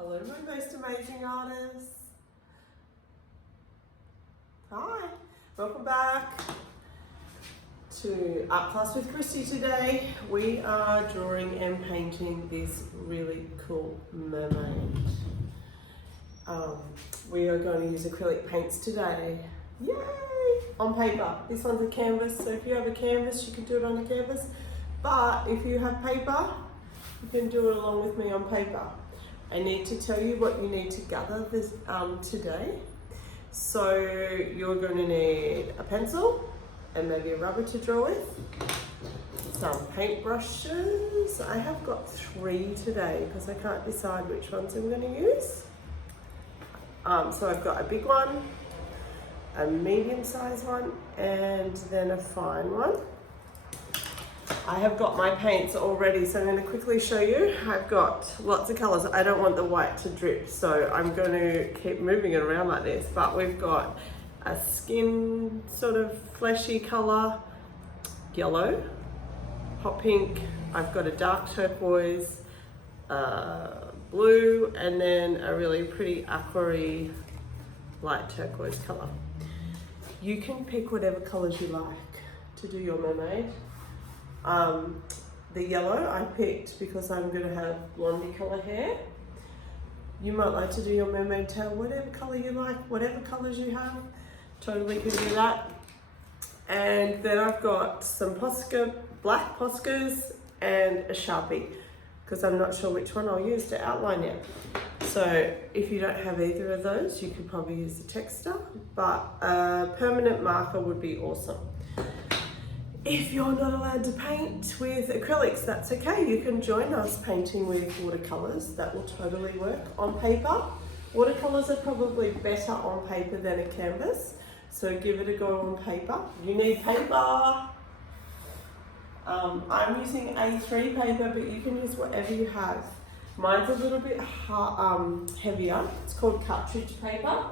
Hello, my most amazing artists. Hi, welcome back to Art Class with Kristie. Today we are drawing and painting this really cool mermaid. We are going to use acrylic paints today. Yay! On paper. This one's a canvas, so if you have a canvas you can do it on a canvas, but if you have paper you can do it along with me on paper. I need to tell you what you need to gather this today. So you're going to need a pencil and maybe a rubber to draw with, some paintbrushes. I have got 3 today because I can't decide which ones I'm going to use. So I've got a big one, a medium-sized one, and then a fine one. I have got my paints all ready, so I'm going to quickly show you. I've got lots of colours. I don't want the white to drip, so I'm going to keep moving it around like this. But we've got a skin sort of fleshy colour, yellow, hot pink. I've got a dark turquoise, blue, and then a really pretty aqua-y light turquoise colour. You can pick whatever colours you like to do your mermaid. The yellow I picked because I'm going to have blondie colour hair. You might like to do your mermaid tail whatever colour you like, whatever colours you have, totally can do that. And then I've got some black Poscas and a Sharpie because I'm not sure which one I'll use to outline yet. So if you don't have either of those, you could probably use the texter, but a permanent marker would be awesome. If you're not allowed to paint with acrylics, that's okay. You can join us painting with watercolours. That will totally work on paper. Watercolours are probably better on paper than a canvas, so give it a go on paper. You need paper. I'm using A3 paper, but you can use whatever you have. Mine's a little bit heavier. It's called cartridge paper,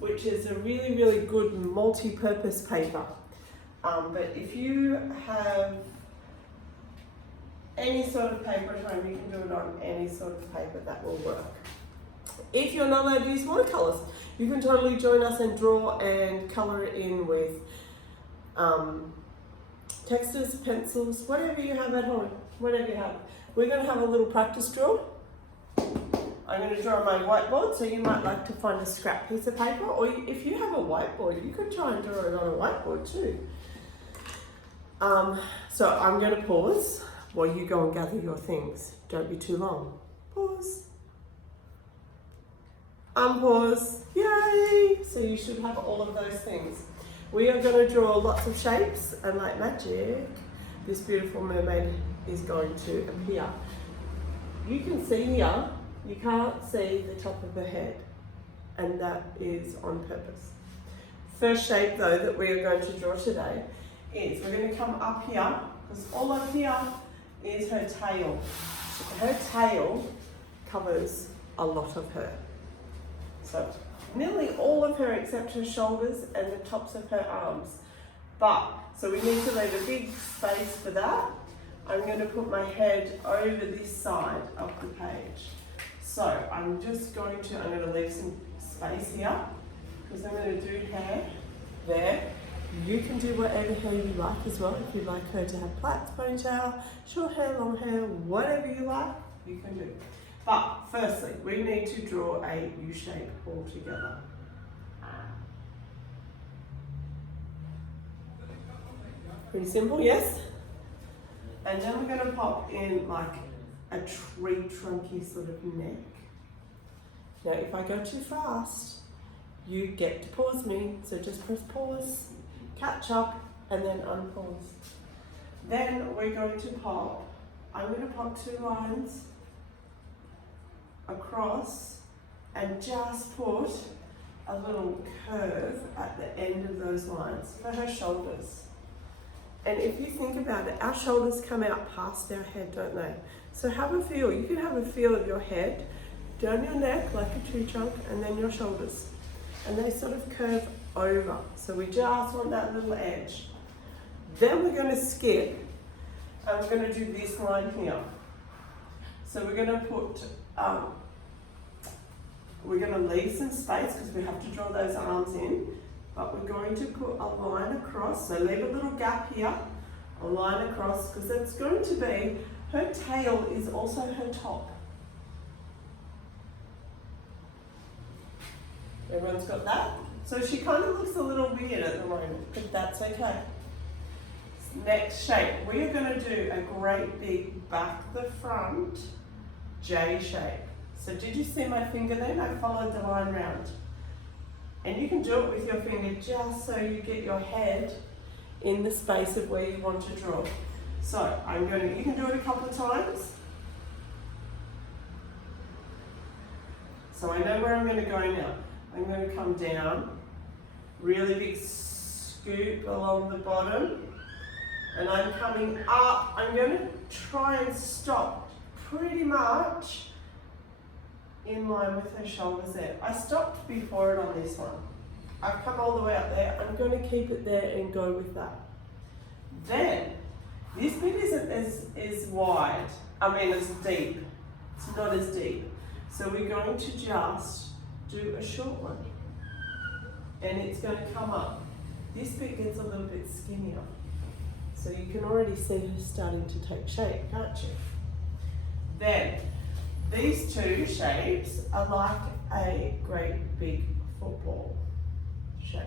which is a really, really good multi-purpose paper. But if you have any sort of paper at home, you can do it on any sort of paper, that will work. If you're not allowed to use watercolours, you can totally join us and draw and colour it in with textures, pencils, whatever you have at home, whatever you have. We're going to have a little practice draw. I'm going to draw on my whiteboard, so you might like to find a scrap piece of paper, or if you have a whiteboard, you could try and draw it on a whiteboard too. So I'm going to pause while you go and gather your things. Don't be too long. Pause. Unpause. Yay! So you should have all of those things. We are going to draw lots of shapes, and like magic, this beautiful mermaid is going to appear. You can see here, you can't see the top of her head, and that is on purpose. First shape though that we are going to draw today is we're going to come up here, because all up here is her tail. Her tail covers a lot of her. So nearly all of her except her shoulders and the tops of her arms. So we need to leave a big space for that. I'm going to put my head over this side of the page. So I'm going to leave some space here, because I'm going to do hair there. You can do whatever hair you like as well. If you'd like her to have plaits, ponytail, short hair, long hair, whatever you like, you can do. But firstly, we need to draw a U shape all together. Pretty simple, yes? And then we're going to pop in like a tree trunky sort of neck. Now if I go too fast, you get to pause me, so just press pause, catch up, and then unpause. Then we're going to pop, I'm going to pop 2 lines across and just put a little curve at the end of those lines for her shoulders. And if you think about it, our shoulders come out past our head, don't they? So have a feel. You can have a feel of your head, down your neck like a tree trunk, and then your shoulders. And they sort of curve over. So we just want that little edge. Then we're going to skip, and we're going to do this line here. So we're going to put We're going to leave some space because we have to draw those arms in, but we're going to put a line across. So leave a little gap here, a line across, because it's going to be, her tail is also her top. Everyone's got that? So she kind of looks a little weird at the moment, but that's okay. Next shape, we are going to do a great big back the front J shape. So did you see my finger then? I followed the line round. And you can do it with your finger just so you get your head in the space of where you want to draw. So you can do it a couple of times. So I know where I'm going to go now. I'm going to come down, really big scoop along the bottom, and I'm coming up. I'm going to try and stop pretty much in line with her shoulders there. I stopped before it on this one. I've come all the way up there. I'm going to keep it there and go with that. Then, this bit isn't as wide, as deep. It's not as deep. So we're going to just do a short one. And it's going to come up. This bit gets a little bit skinnier. So you can already see her starting to take shape, can't you? Then, these two shapes are like a great big football shape.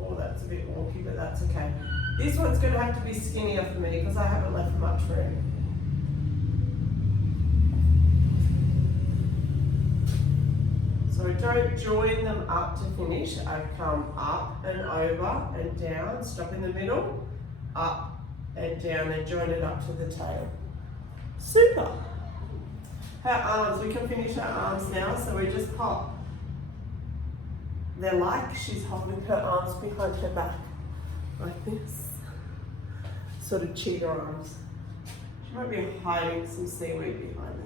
Oh, that's a bit wonky, but that's okay. This one's going to have to be skinnier for me because I haven't left much room. So I don't join them up to finish. I come up and over and down, stop in the middle, up and down, and join it up to the tail. Super. Her arms, we can finish her arms now, so we just pop. They're like she's holding her arms behind her back, like this. Sort of cheetah arms. She might be hiding some seaweed behind there.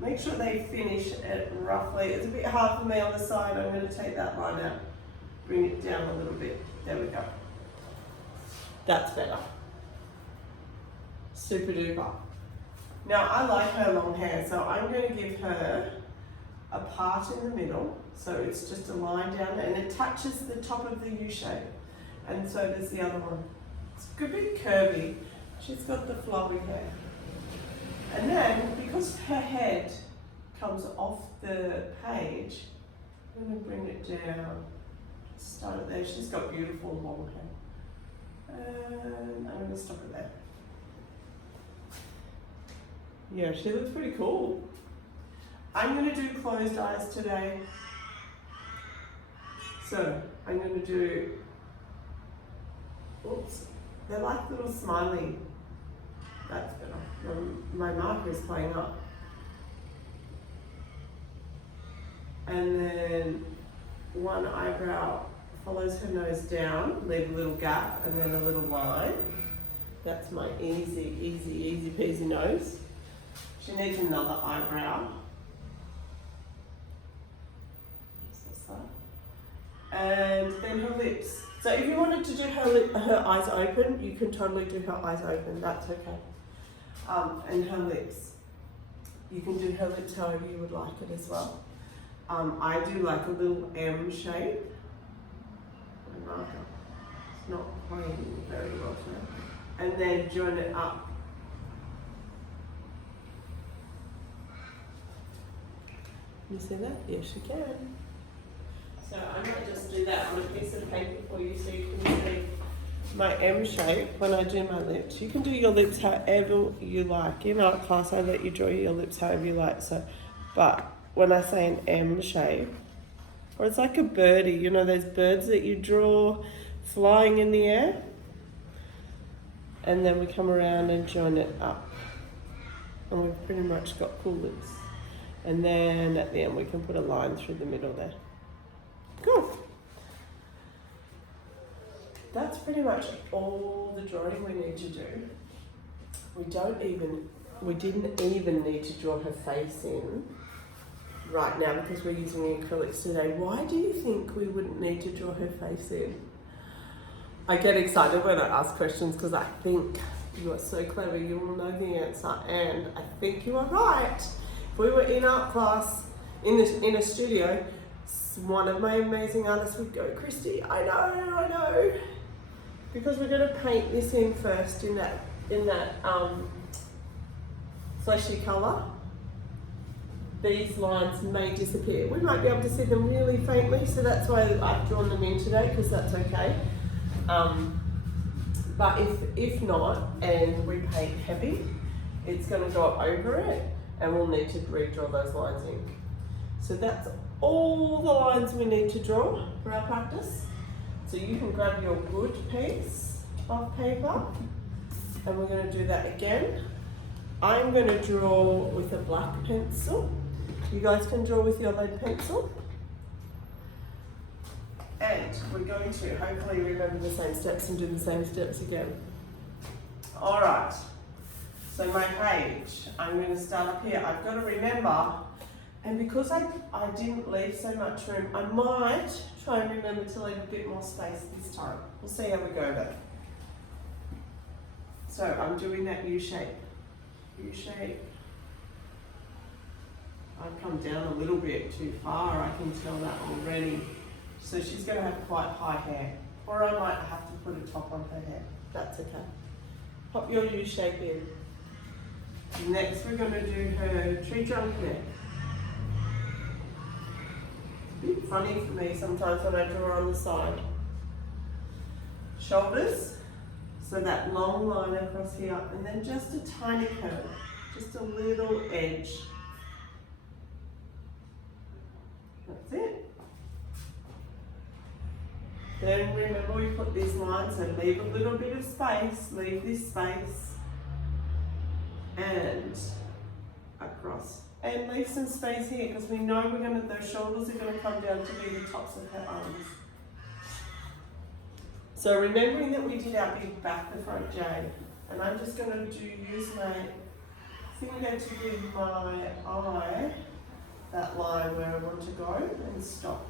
Make sure they finish it roughly. It's a bit hard for me on the side. I'm going to take that line out, bring it down a little bit. There we go. That's better. Super duper. Now I like her long hair, so I'm going to give her a part in the middle. So it's just a line down and it touches the top of the U shape. And so does the other one. It's a bit curvy. She's got the flowy hair. And then, because her head comes off the page, I'm going to bring it down. Start it there. She's got beautiful long hair. And I'm going to stop it there. Yeah, she looks pretty cool. I'm going to do closed eyes today. So, I'm going to do, oops, they're like little smiley. That's better. My marker is playing up. And then one eyebrow follows her nose down, leave a little gap, and then a little line. That's my easy peasy nose. She needs another eyebrow. And then her lips. So if you wanted to do her eyes open, you can totally do her eyes open, that's okay. And her lips. You can do her lips however you would like it as well. I do like a little M shape. My marker. It's not playing very well today. And then join it up. You see that? Yes, you can. So I might just do that on a piece of paper for you so you can see my M shape when I do my lips. You can do your lips however you like. In art class, I let you draw your lips however you like. So, but when I say an M shape, or it's like a birdie, you know those birds that you draw flying in the air? And then we come around and join it up. And we've pretty much got cool lips. And then at the end we can put a line through the middle there. Cool. That's pretty much all the drawing we need to do. We didn't even need to draw her face in right now because we're using acrylics today. Why do you think we wouldn't need to draw her face in? I get excited when I ask questions because I think you are so clever, you will know the answer, and I think you are right. If we were in art class in a studio, one of my amazing artists would go, Kristie, I know. Because we're going to paint this in first in that fleshy colour. These lines may disappear. We might be able to see them really faintly, so that's why I've drawn them in today, because that's okay. But if not, and we paint heavy, it's going to go over it, and we'll need to redraw those lines in. So that's all the lines we need to draw for our practice. So you can grab your good piece of paper, and we're going to do that again. I'm going to draw with a black pencil. You guys can draw with your lead pencil. And we're going to hopefully remember the same steps and do the same steps again. All right, so my page, I'm going to start up here. I've got to remember, and because I didn't leave so much room, I might try and remember to leave a bit more space this time. We'll see how we go though. So I'm doing that U shape. U-shape. I've come down a little bit too far, I can tell that already. So she's going to have quite high hair, or I might have to put a top on her hair. That's okay. Pop your U-shape in. Next we're going to do her tree trunk neck. It's a bit funny for me sometimes when I draw on the side. Shoulders. So that long line across here, and then just a tiny curve, just a little edge. That's it. Then remember we put these lines, so leave a little bit of space, leave this space, and across. And leave some space here, because we know those shoulders are going to come down to be the tops of her arms. So remembering that we did our big back to front J, and I'm just going to use my finger to give my eye that line where I want to go and stop.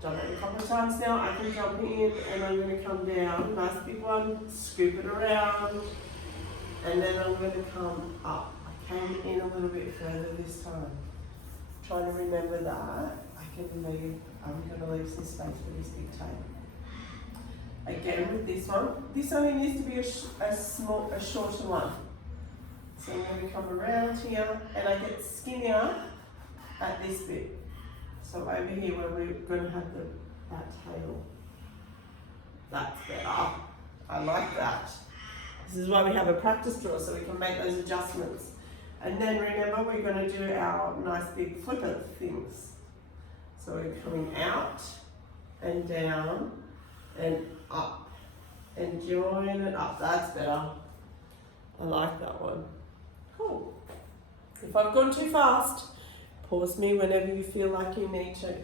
Done it a couple of times now. I can jump in and I'm going to come down, nice big one, scoop it around, and then I'm going to come up. I came in a little bit further this time. Trying to remember that. I'm going to leave some space for this big tail. Again with this one, this only needs to be a shorter one. So I'm going to come around here, and I get skinnier at this bit. So over here where we're going to have that tail. That's better. I like that. This is why we have a practice draw, so we can make those adjustments. And then remember, we're going to do our nice big flipper things. So we're coming out and down and up and join it up. That's better. I like that one. Cool. If I've gone too fast, pause me whenever you feel like you need to.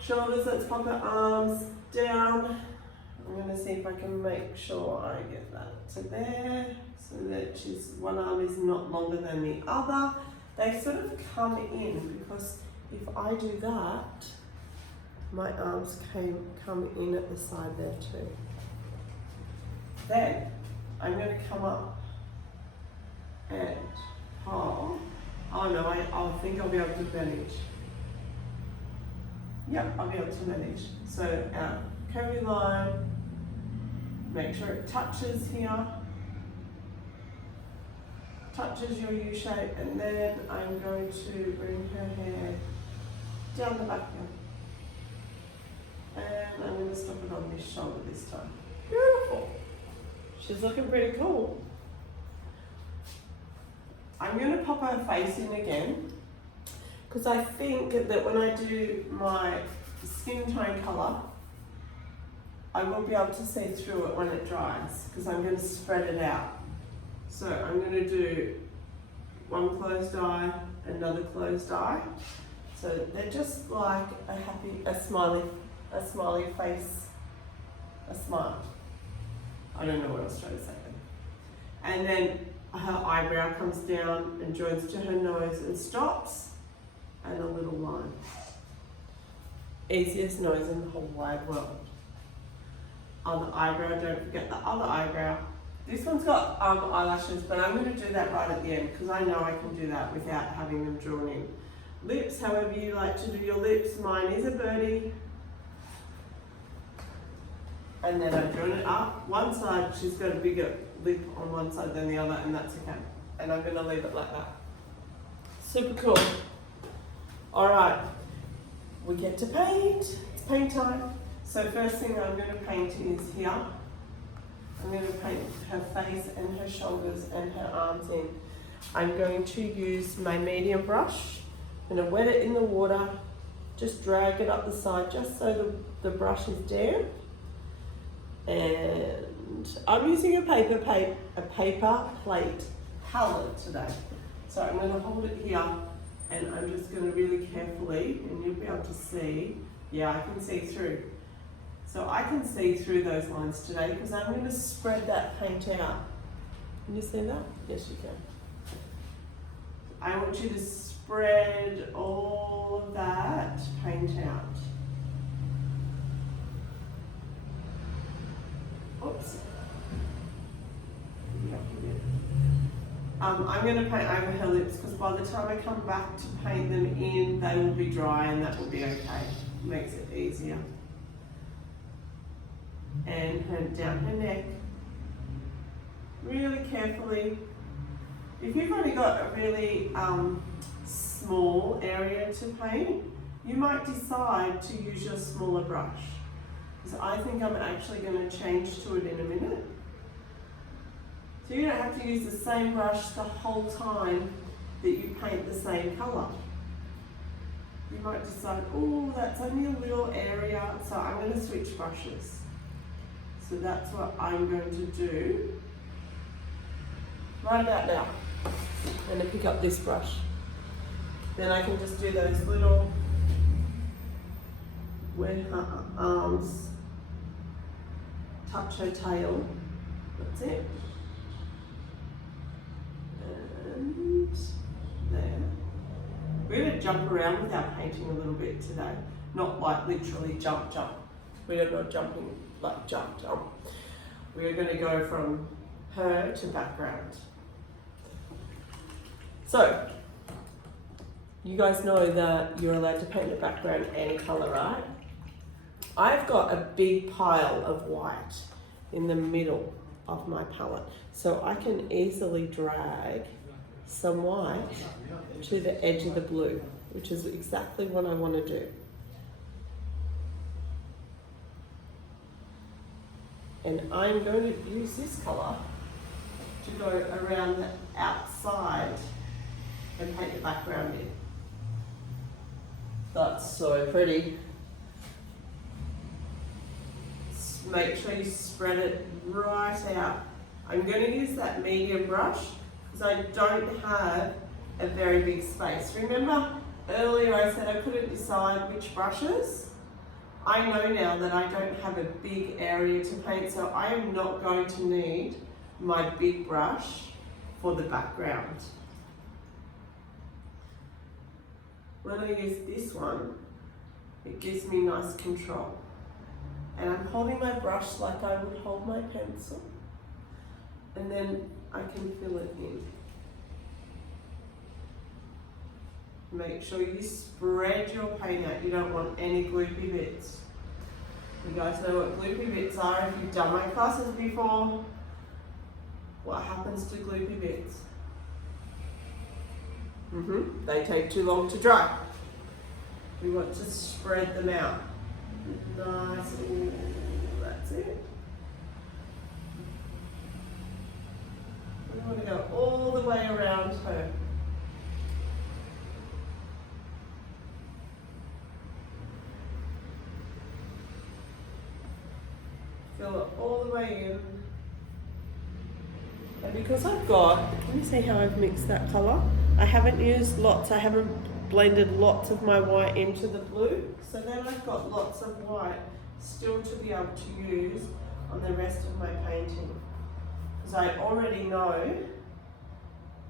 Shoulders, let's pop our arms down. I'm going to see if I can make sure I get that to there, so that one arm is not longer than the other. They sort of come in, because if I do that, my arms come in at the side there too. Then I'm going to come up and oh no, I think I'll be able to manage. Yep, I'll be able to manage. So our curvy line, make sure it touches here, touches your U shape, and then I'm going to bring her hair down the back here. And I'm going to stop it on this shoulder this time. Beautiful. She's looking pretty cool. I'm going to pop her face in again, because I think that when I do my skin tone colour, I will be able to see through it when it dries, because I'm going to spread it out. So I'm going to do one closed eye, another closed eye. So they're just like a smiley face, a smile. I don't know what I was trying to say then. And then her eyebrow comes down and joins to her nose and stops, and a little line. Easiest nose in the whole wide world. Other eyebrow, don't forget the other eyebrow, This one's got eyelashes, but I'm going to do that right at the end because I know I can do that without having them drawn in. Lips, however you like to do your lips. Mine is a birdie. And then I've drawn it up. One side, she's got a bigger lip on one side than the other, and that's okay. And I'm going to leave it like that. Super cool. Alright, we get to paint. It's paint time. So first thing I'm going to paint is here. I'm going to paint her face and her shoulders and her arms in. I'm going to use my medium brush. I'm going to wet it in the water, just drag it up the side just so the brush is damp. And I'm using a paper plate palette today. So I'm going to hold it here and I'm just going to really carefully, and you'll be able to see, yeah, I can see through. So I can see through those lines today because I'm going to spread that paint out. Can you see that? Yes, you can. I want you to spread all of that paint out. Oops. I'm going to paint over her lips because by the time I come back to paint them in, they will be dry and that will be okay. Makes it easier. And down her neck, really carefully. If you've only got a really small area to paint, you might decide to use your smaller brush. Because I think I'm actually going to change to it in a minute. So you don't have to use the same brush the whole time that you paint the same colour. You might decide, oh, that's only a little area, so I'm going to switch brushes. So that's what I'm going to do right about now. I'm going to pick up this brush. Then I can just do those little, where her arms touch her tail. That's it. And there. We're going to jump around with our painting a little bit today. Not like literally jump. We are not jumping like jump. We are going to go from her to background. So, you guys know that you're allowed to paint the background any colour, right? I've got a big pile of white in the middle of my palette. So I can easily drag some white to the edge of the blue, which is exactly what I want to do. And I'm going to use this colour to go around the outside and paint the background in. That's so pretty. Make sure you spread it right out. I'm going to use that medium brush because I don't have a very big space. Remember earlier I said I couldn't decide which brushes? I know now that I don't have a big area to paint, so I am not going to need my big brush for the background. When I use this one, it gives me nice control. And I'm holding my brush like I would hold my pencil, and then I can fill it in. Make sure you spread your paint out. You don't want any gloopy bits. You guys know what gloopy bits are if you've done my classes before. What happens to gloopy bits? They take too long to dry. We want to spread them out. Nice. Ooh, that's it. We want to go all the way around her. Fill it all the way in. And because I've got, let me see how I've mixed that colour. I haven't used lots, I haven't blended lots of my white into the blue. So then I've got lots of white still to be able to use on the rest of my painting. Because I already know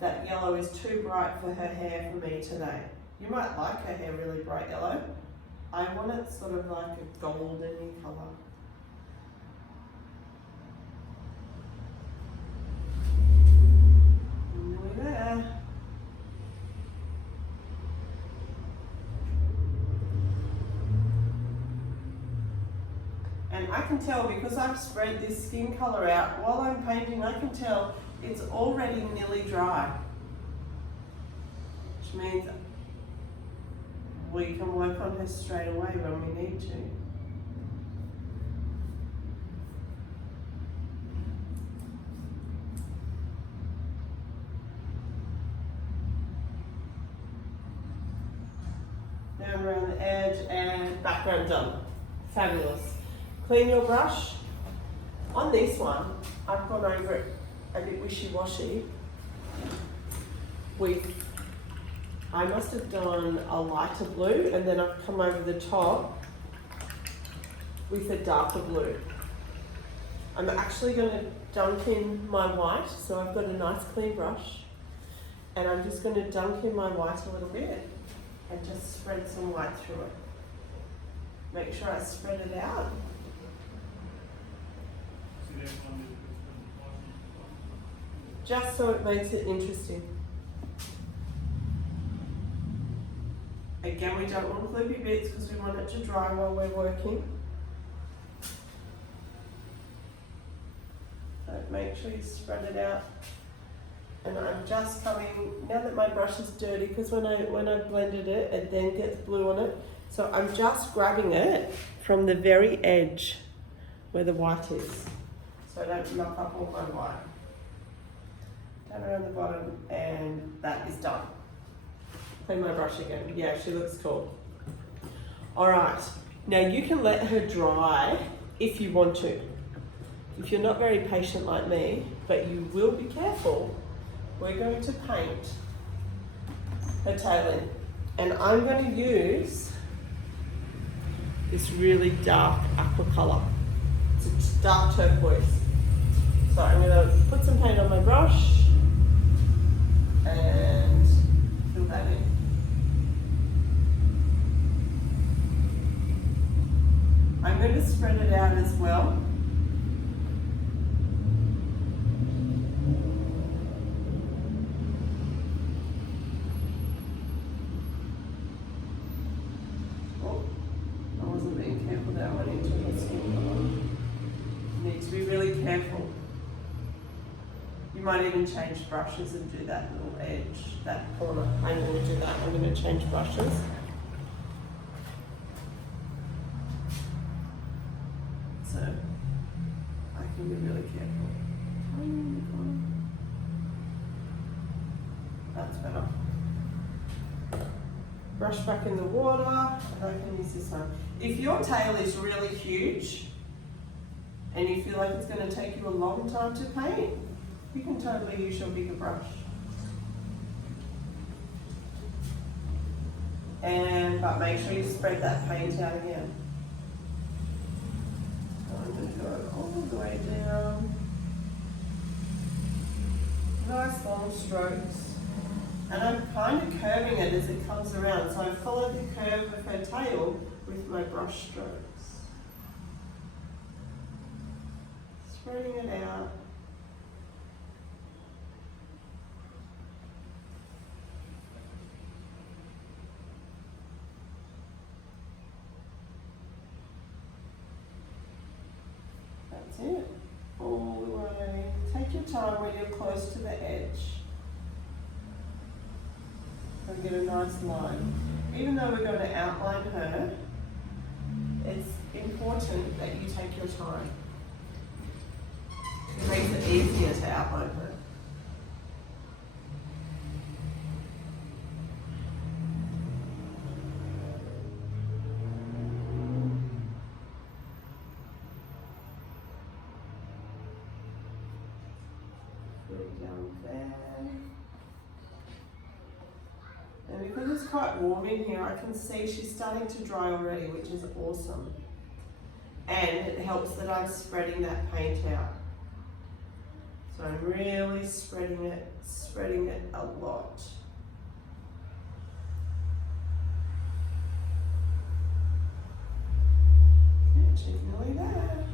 that yellow is too bright for her hair for me today. You might like her hair really bright yellow. I want it sort of like a golden colour. And I can tell because I've spread this skin colour out while I'm painting, I can tell it's already nearly dry. Which means we can work on her straight away when we need to. Down around the edge and background done. Fabulous. Clean your brush. On this one, I've gone over it a bit wishy-washy with, I must have done a lighter blue and then I've come over the top with a darker blue. I'm actually going to dunk in my white, so I've got a nice clean brush and I'm just going to dunk in my white a little bit and just spread some white through it. Make sure I spread it out. Just so it makes it interesting. Again, we don't want gloopy bits because we want it to dry while we're working. So make sure you spread it out. And I'm just coming, now that my brush is dirty, because when I blended it, it then gets blue on it. So I'm just grabbing it from the very edge where the white is. So I don't knock up all my white. Down around the bottom, and that is done. Clean my brush again. Yeah, she looks cool. All right, now you can let her dry if you want to. If you're not very patient like me, but you will be careful, we're going to paint her tail in. And I'm going to use this really dark aqua colour. It's a dark turquoise. So I'm going to put some paint on my brush and fill that in. I'm going to spread it out as well. Oh, I wasn't being careful there. I went into the skin colour. You need to be really careful. You might even change brushes and do that little edge, that corner. I'm going to do that. I'm going to change brushes. So I can be really careful. That's better. Brush back in the water, and I can use this one. If your tail is really huge and you feel like it's going to take you a long time to paint, you can totally use your bigger brush. But make sure you spread that paint out again. I'm going to go all the way down. Nice long strokes. And I'm kind of curving it as it comes around. So I follow the curve of her tail with my brush strokes. Spreading it out. That's it. All the way. Take your time when you're close to the edge. And get a nice line. Even though we're going to outline her, it's important that you take your time. It makes it easier to outline her. Down there. And because it's quite warm in here, I can see she's starting to dry already, which is awesome. And it helps that I'm spreading that paint out. So I'm really spreading it a lot. And she's nearly there.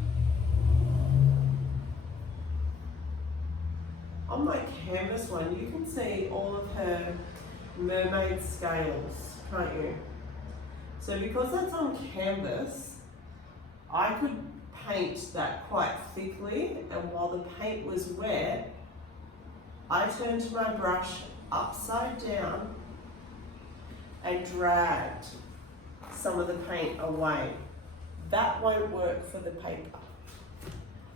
On my canvas one, you can see all of her mermaid scales, can't you? So because that's on canvas, I could paint that quite thickly, and while the paint was wet, I turned my brush upside down and dragged some of the paint away. That won't work for the paper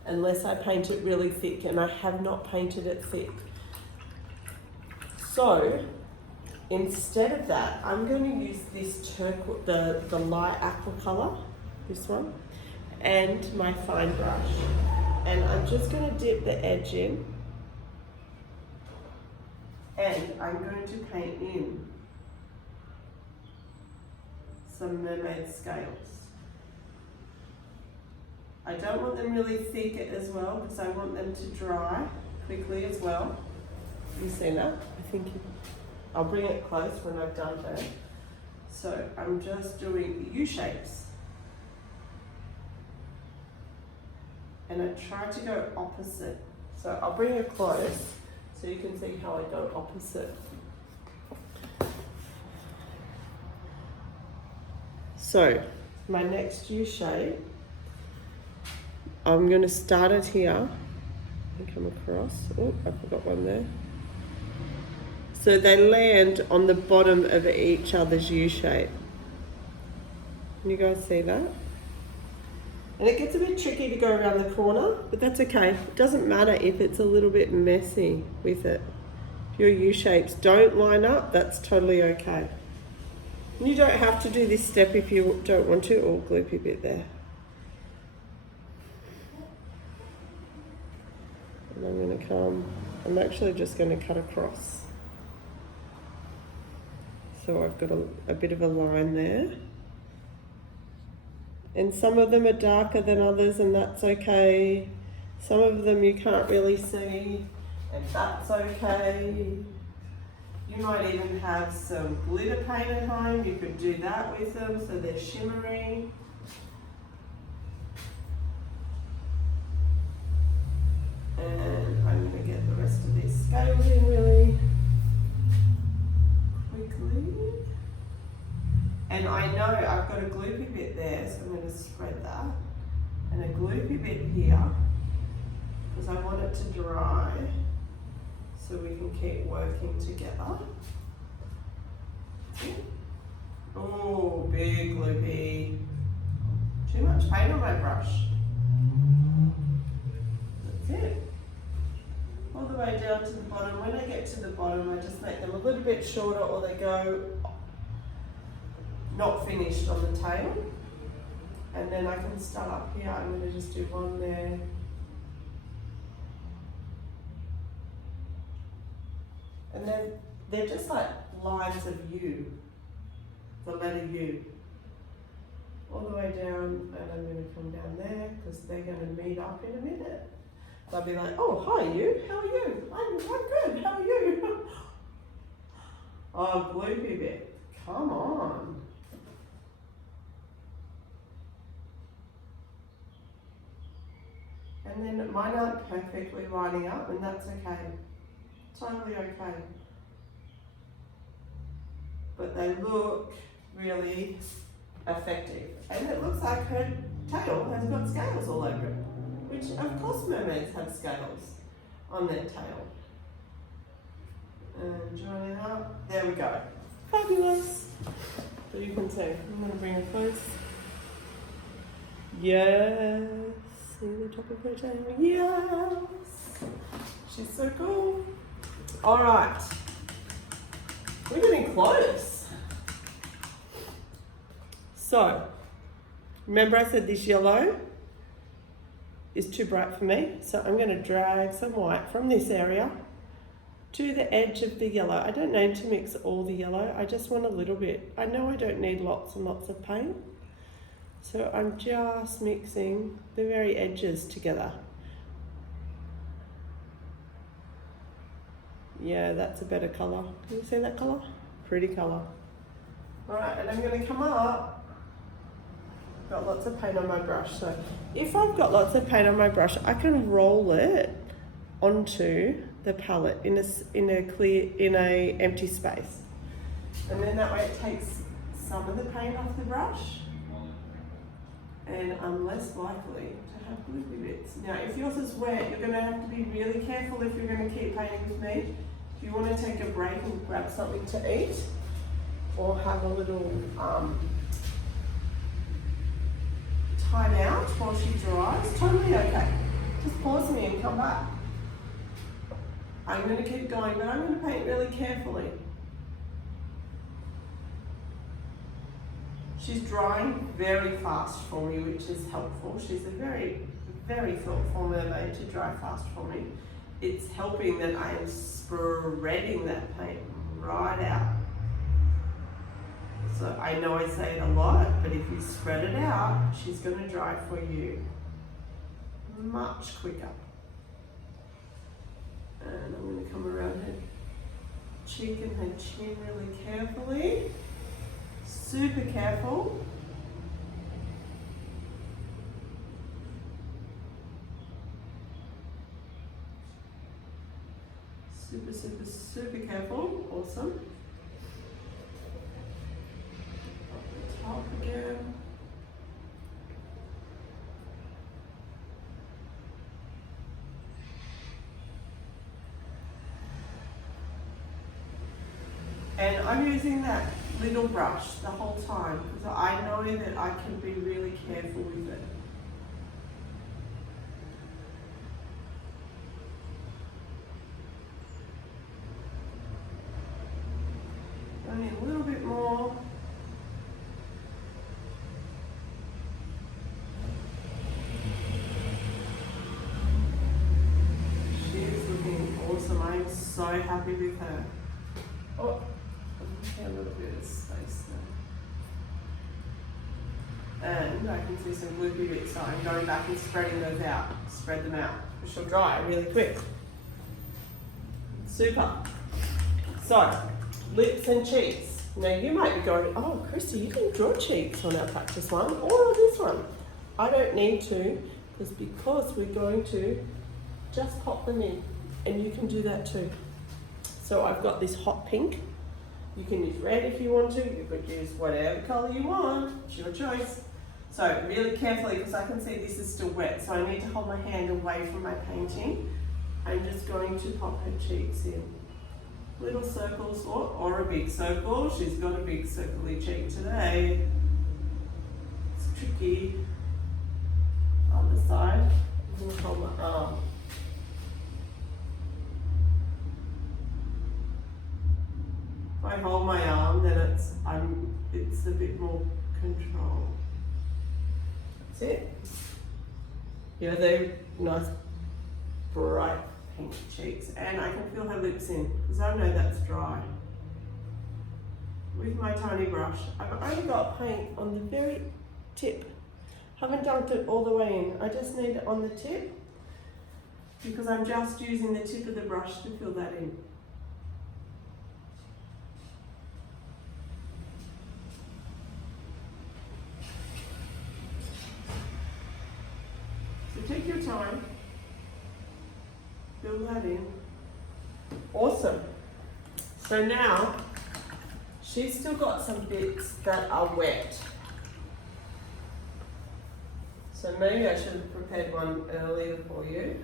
unless I paint it really thick, and I have not painted it thick. So instead of that, I'm going to use this turquoise, the light aqua colour, this one, and my fine brush. And I'm just going to dip the edge in, and I'm going to paint in some mermaid scales. I don't want them really thick as well because I want them to dry quickly as well. You see that? I think I'll bring it close when I've done that. So I'm just doing U shapes. And I try to go opposite. So I'll bring it close so you can see how I go opposite. So my next U shape, I'm going to start it here and come across. Oh, I forgot one there. So they land on the bottom of each other's U shape. Can you guys see that? And it gets a bit tricky to go around the corner, but that's okay. It doesn't matter if it's a little bit messy with it. If your U shapes don't line up, that's totally okay. And you don't have to do this step if you don't want to, or gloopy bit there. And I'm going to come, I'm actually just going to cut across. So I've got a bit of a line there. And some of them are darker than others, and that's okay. Some of them you can't really see, and that's okay. You might even have some glitter paint at home. You could do that with them so they're shimmery. And I'm going to get the rest of these scales in really quickly. And I know I've got a gloopy bit there, so I'm going to spread that. And a gloopy bit here, because I want it to dry so we can keep working together. Oh, big gloopy. Too much paint on my brush. That's it. All the way down to the bottom. When I get to the bottom, I just make them a little bit shorter, or they go not finished on the tail. And then I can start up here. I'm going to just do one there. And then they're just like lines of U, the letter U. All the way down, and I'm going to come down there because they're going to meet up in a minute. They'll be like, oh, hi you, how are you? I'm good, how are you? Oh, gloopy bit, come on. And then mine aren't perfectly lining up, and that's okay. Totally okay. But they look really effective. And it looks like her tail has got scales all over it, which of course mermaids have scales on their tail. And join it up. There we go. Fabulous. So you can see. I'm going to bring it close. Yes. See the top of her tail? Yes. She's so cool. All right. We're getting close. So, remember I said this yellow is too bright for me, so I'm going to drag some white from this area to the edge of the yellow. I don't need to mix all the yellow, I just want a little bit. I know I don't need lots and lots of paint, so I'm just mixing the very edges together. Yeah, that's a better colour. Can you see that colour? Pretty colour. Alright, and I'm going to come up. Got lots of paint on my brush, so if I've got lots of paint on my brush, I can roll it onto the palette in a empty space, and then that way it takes some of the paint off the brush, and I'm less likely to have gloopy bits. Now, if yours is wet, you're going to have to be really careful if you're going to keep painting with me. If you want to take a break and grab something to eat, or have a little time out while she dries, totally okay. Just pause me and come back. I'm going to keep going, but I'm going to paint really carefully. She's drying very fast for me, which is helpful. She's a very, very thoughtful mermaid to dry fast for me. It's helping that I am spreading that paint right out. So I know I say it a lot, but if you spread it out, she's going to dry for you much quicker. And I'm going to come around her cheek and her chin really carefully. Super careful. Super, super, super careful. Awesome. Up the top again. And I'm using that little brush the whole time because I know that I can be really careful with it. Only a little bit more. She is looking awesome. I'm so happy with her. Oh. A little bit of space there. And I can see some gloopy bits, so I'm going back and spreading those out. Spread them out. She'll dry really quick. Super. So, lips and cheeks. Now you might be going, oh Kristie, you can draw cheeks on our practice one or on this one. I don't need to, because we're going to just pop them in. And you can do that too. So I've got this hot pink. You can use red if you want to. You could use whatever colour you want. It's your choice. So really carefully, because I can see this is still wet, so I need to hold my hand away from my painting. I'm just going to pop her cheeks in. Little circles or a big circle. She's got a big circly cheek today. It's tricky. Other side. I'm going to hold my arm. If I hold my arm, then it's a bit more control. That's it. Yeah, they're nice, bright pink cheeks, and I can feel her lips in because I know that's dry. With my tiny brush, I've only got paint on the very tip. Haven't dunked it all the way in. I just need it on the tip because I'm just using the tip of the brush to fill that in. Take your time, fill that in. Awesome. So now, she's still got some bits that are wet. So maybe I should have prepared one earlier for you.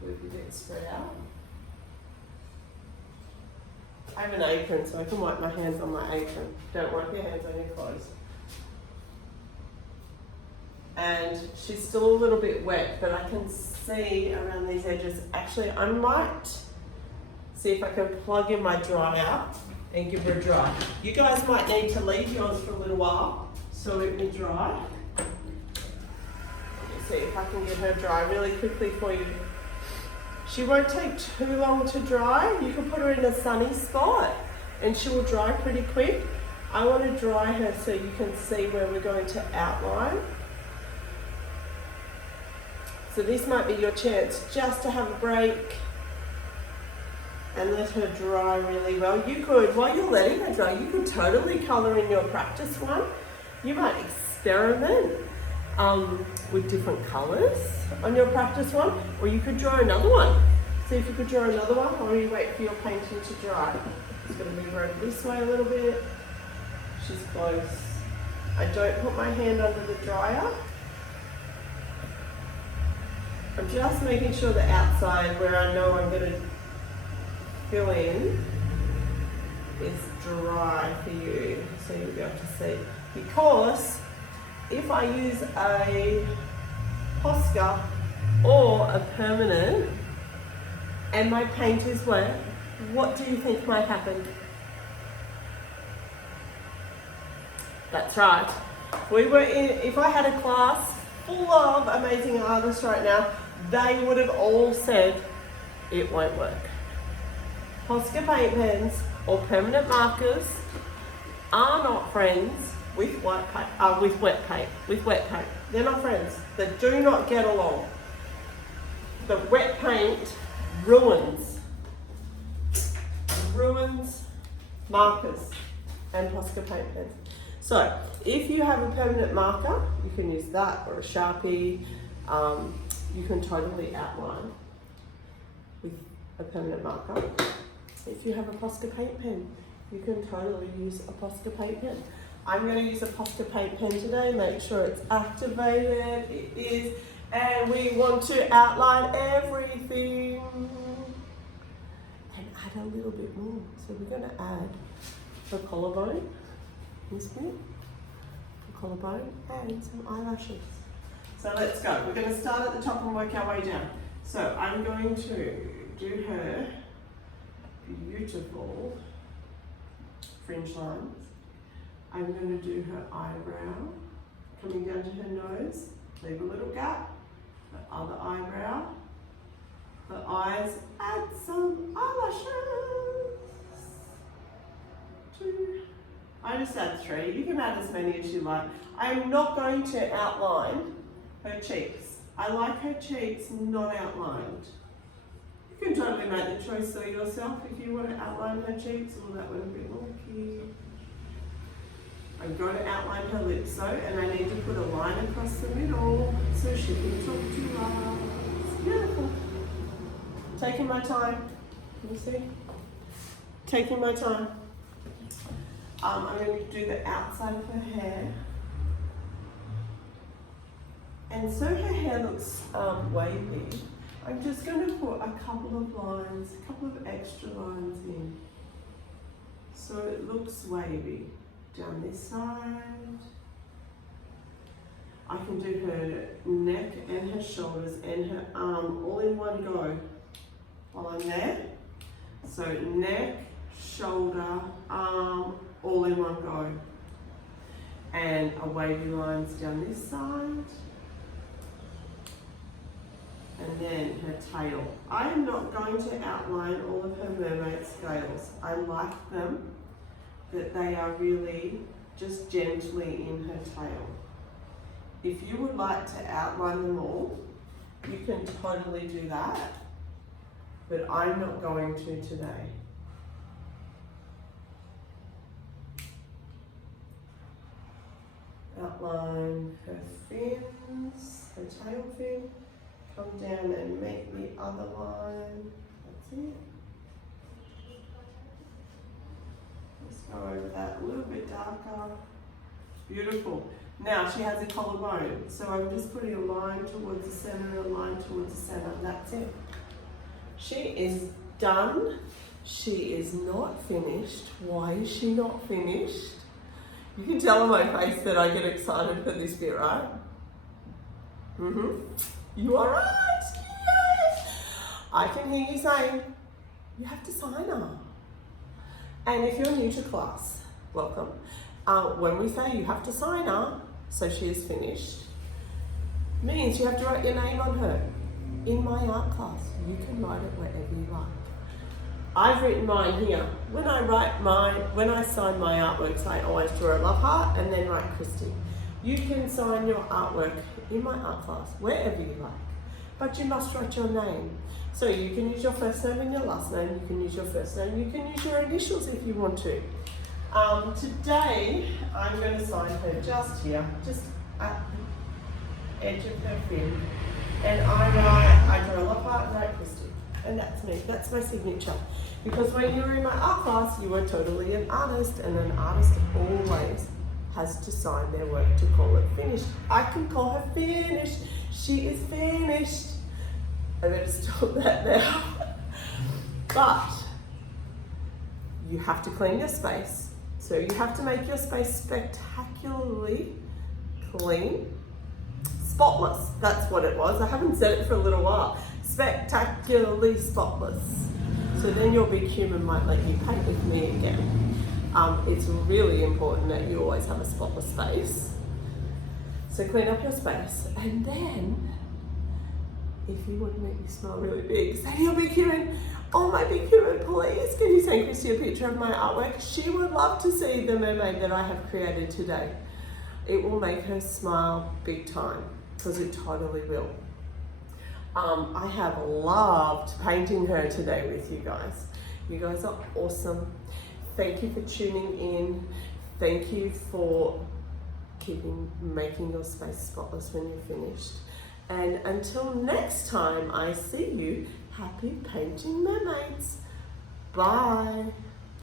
With the bits spread out. I have an apron, so I can wipe my hands on my apron. Don't wipe your hands on your clothes. And she's still a little bit wet, but I can see around these edges. Actually, I might see if I can plug in my dryer and give her a dry. You guys might need to leave yours for a little while so it will dry. Let me see if I can get her dry really quickly for you. She won't take too long to dry. You can put her in a sunny spot and she will dry pretty quick. I want to dry her so you can see where we're going to outline. So this might be your chance just to have a break and let her dry really well. You could, while you're letting her dry, you could totally colour in your practice one. You might experiment with different colours on your practice one, or you could draw another one. See if you could draw another one while you wait for your painting to dry. Just going to move her over this way a little bit. She's close. I don't put my hand under the dryer I'm just making sure the outside where I know I'm going to fill in is dry for you, so you'll be able to see. Because if I use a Posca or a permanent and my paint is wet, what do you think might happen? That's right. If I had a class full of amazing artists right now, they would have all said it won't work. Posca paint pens or permanent markers are not friends with wet paint. They're not friends. They do not get along. The wet paint ruins markers and Posca paint pens. So if you have a permanent marker, you can use that or a Sharpie. You can totally outline with a permanent marker. If you have a Posca paint pen, you can totally use a Posca paint pen. I'm going to use a Posca paint pen today, make sure it's activated, it is, and we want to outline everything and add a little bit more. So we're going to add the collarbone, this bit, the collarbone, and some eyelashes. So let's go. We're going to start at the top and work our way down. So I'm going to do her beautiful fringe lines. I'm going to do her eyebrow, coming down to her nose, leave a little gap, the other eyebrow, the eyes, add some eyelashes. 2. I just add 3. You can add as many as you like. I'm not going to outline her cheeks. I like her cheeks not outlined. You can totally make the choice though yourself if you want to outline her cheeks or that one a bit more cute. I'm going to outline her lips though, and I need to put a line across the middle so she can talk to us. It's beautiful. Taking my time. Can you see? Taking my time. I'm going to do the outside of her hair. And so her hair looks wavy. I'm just going to put a couple of lines, a couple of extra lines in. So it looks wavy. Down this side. I can do her neck and her shoulders and her arm all in one go while I'm there. So neck, shoulder, arm, all in one go. And a wavy lines down this side. And then her tail. I am not going to outline all of her mermaid scales. I like them that they are really just gently in her tail. If you would like to outline them all, you can totally do that, but I'm not going to today. Outline her fins, her tail fin, come down and make the other line, that's it. Let's go over that a little bit darker. Beautiful. Now she has a collarbone, so I'm just putting a line towards the center, a line towards the center, and that's it. She is done. She is not finished. Why is she not finished? You can tell on my face that I get excited for this bit, right? You are right. Yes. I can hear you saying, you have to sign her. And if you're new to class, welcome. When we say you have to sign her, so she is finished, means you have to write your name on her. In my art class, you can write it wherever you like. I've written mine here. When I sign my artworks, I always draw a love heart and then write Kristie. You can sign your artwork in my art class, wherever you like, but you must write your name. So you can use your first name and your last name, you can use your first name, you can use your initials if you want to. Today, I'm going to sign her just here, just at the edge of her fin. And I draw a love heart and write Kristie. And that's me, that's my signature. Because when you were in my art class, you were totally an artist, and an artist always has to sign their work to call it finished. I can call her finished. She is finished. I better stop that now. But you have to clean your space. So you have to make your space spectacularly clean. Spotless, that's what it was. I haven't said it for a little while. Spectacularly spotless. So then your big human might let you paint with me again. It's really important that you always have a spotless space. So clean up your space, and then, if you would make me smile really big, say to your big human, oh my big human, please, can you send Kristie a picture of my artwork? She would love to see the mermaid that I have created today. It will make her smile big time, because it totally will. I have loved painting her today with you guys. You guys are awesome. Thank you for tuning in. Thank you for making your space spotless when you're finished. And until next time I see you, happy painting mermaids. Bye.